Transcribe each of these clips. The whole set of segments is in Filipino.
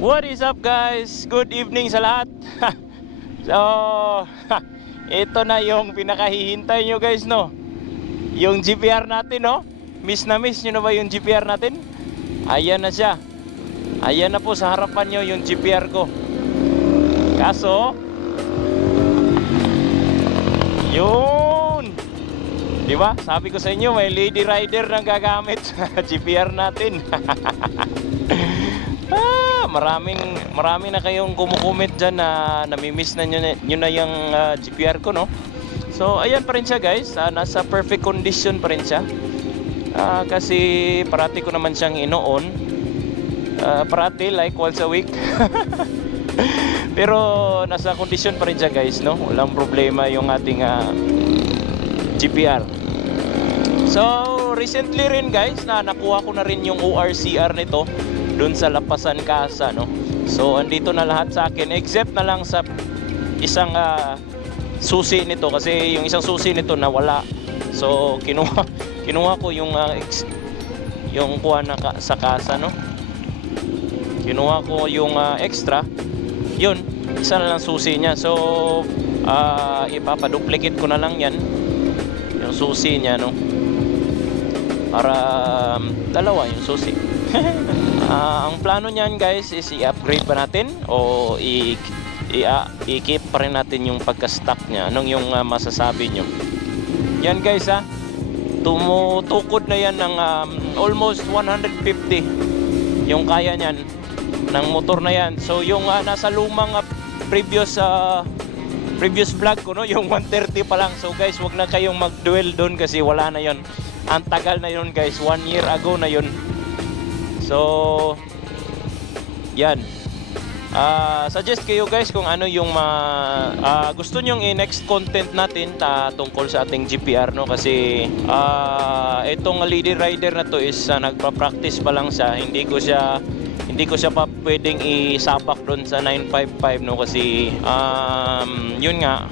What is up guys? Good evening sa lahat. so, ito na yung pinakahihintay nyo guys no. Yung GPR natin no. Miss na miss nyo na ba yung GPR natin? Ayan na siya. Ayan na po sa harapan nyo yung GPR ko. Kaso, yun. Di ba? Sabi ko sa inyo, may lady rider na gagamit sa GPR natin. Ah, maraming marami na kayong kumukomment diyan na namimiss na nyo na, nyo na yung ah, GPR ko, no? So, ayan pa rin siya, guys. Ah, nasa perfect condition pa rin siya. Ah, kasi parati ko naman siyang ino-on. Ah, parati like once a week. Pero nasa condition pa rin siya, guys, no? Walang problema yung ating ah, GPR. So, recently rin guys, na nakuha ko na rin yung ORCR nito dun sa Lapasan Casa, no? So, andito na lahat sa akin except na lang sa isang ah, susi nito kasi yung isang susi nito nawala. So, kinuha kinuha ko yung ah, ex, yung kuha na ka, sa casa, no? Kinuha ko yung ah, extra. Yun, isa na lang susi niya. So, ah ipapaduplicate ko na lang yan yung susi niya no para um, dalawa yung susi Ah, ang plano niyan guys is i-upgrade pa natin o i- ah, i-keep pa rin natin yung pagka-stock niya? Anong yung ah, masasabi nyo yan guys ha tumutukod na yan ng um, almost 150 yung kaya niyan ng motor na yan. So yung ah, nasa lumang ah, previous ah, previous vlog ko no yung 130 pa lang. So guys wag na kayong mag-duel doon kasi wala na yon ang tagal na yun guys. One year ago na yun so yan. Ah, suggest kayo guys kung ano yung ma ah, gusto nyong i-next content natin ta tungkol sa ating GPR no? Kasi ah itong lady rider na to is ah, nagpa-practice pa lang siya. Hindi ko siya hindi ko siya pa pwedeng isapak doon sa 955 no? Kasi um, yun nga.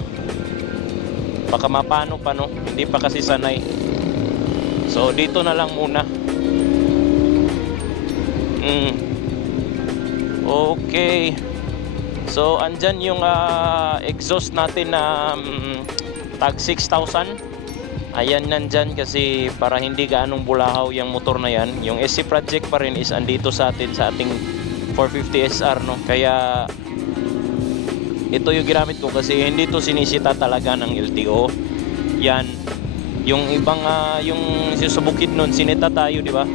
Baka mapano pa no? Hindi pa kasi sanay. So dito na lang muna okay. So andyan yung ah, exhaust natin na um, tag 6,000 ayan nandyan kasi para hindi gaanong bulahaw yung motor na yan. Yung SC project pa rin is andito sa atin sa ating 450 SR no? Kaya ito yung ginamit ko kasi hindi to sinisita talaga ng LTO yan. Yung ibang ah, yung susubukid nun sinita tayo di ba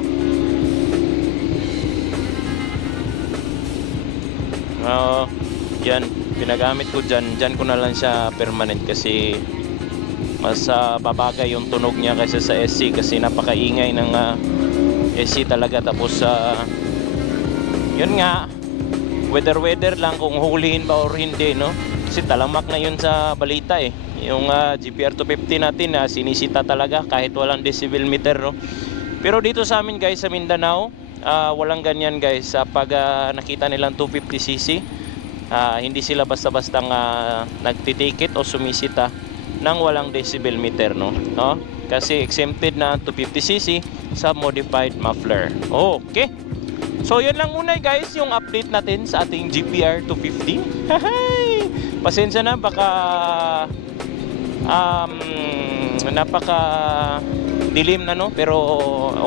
Oo, yan ginagamit ko dyan. Dyan ko na lang siya permanent kasi mas ah, babagay yung tunog niya kaysa sa SC kasi napakaingay ng ah, SC talaga. Tapos sa yun nga weather weather lang kung hulihin ba or hindi no? Kasi talamak na yun sa balita eh. Yung ah, GPR 250 natin na sinisita talaga kahit walang decibel meter no? Pero dito sa amin guys sa Mindanao ah, walang ganyan guys. Sa pag ah, nakita nilang 250cc ah, hindi sila basta-bastang uh, nagtitikit o sumisita nang walang decibel meter no? No? Kasi exempted na ang 250cc sa modified muffler. Okay. So yun lang muna guys yung update natin sa ating GPR 250 Hahay! pasensya na baka um, napaka dilim na no? Pero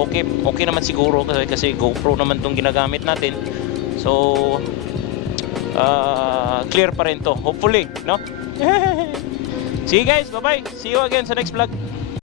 okay okay naman siguro kasi, kasi GoPro naman tong ginagamit natin. So ah, clear pa rin to. Hopefully no? Sige guys. Bye bye see you again sa next vlog